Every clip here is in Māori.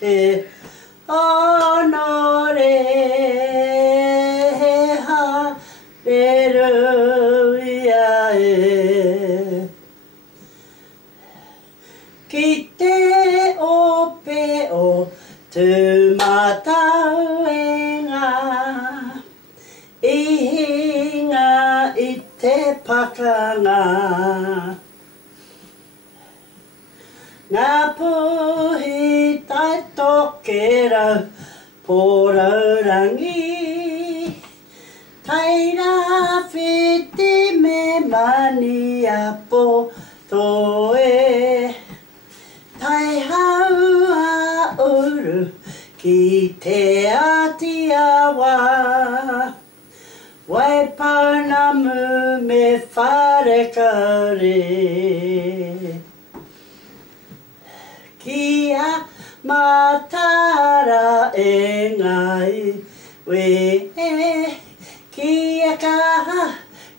he honore hallelujah e ki te ope o tūmatauenga i hinga i te pakanga ngā puhi tai toke rau poraurangi taira whiti me mani a po toe tai hau a uru ki te ati awa wai paunamu me whare kaure kia matara e ngai we kia kaha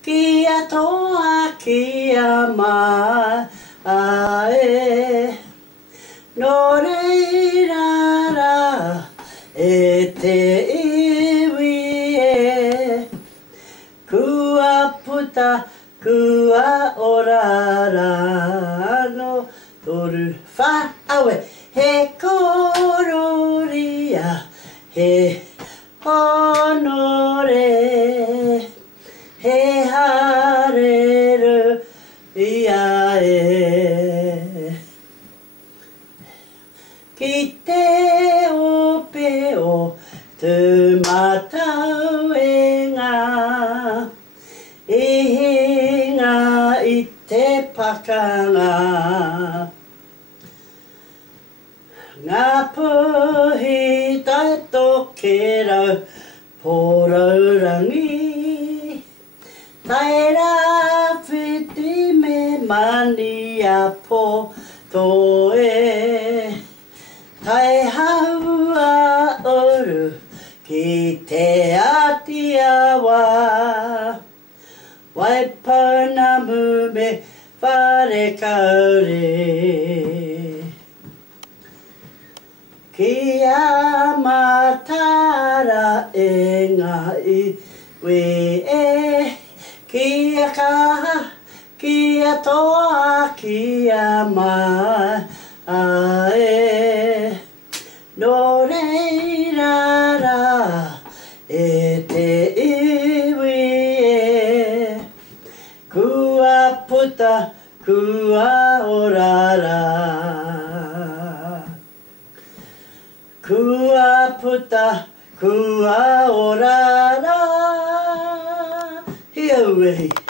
kia toa kia mai no reira ra e te iwi e kua puta kua orara no toru wha awe he kororia he honore he hareru ia e ki te ope o tūmatauenga i hinga i te pakanga ngā puhi tai toke rau poraurangi taira whiti me mani a po toe tai hau a uru ki te ati awa wai paunamu me whare kaure kia matara e ngai we e kia kaha kia toa kia mai e no reira ra e te iwi e kua puta kua orara kua puta kua orara hiau e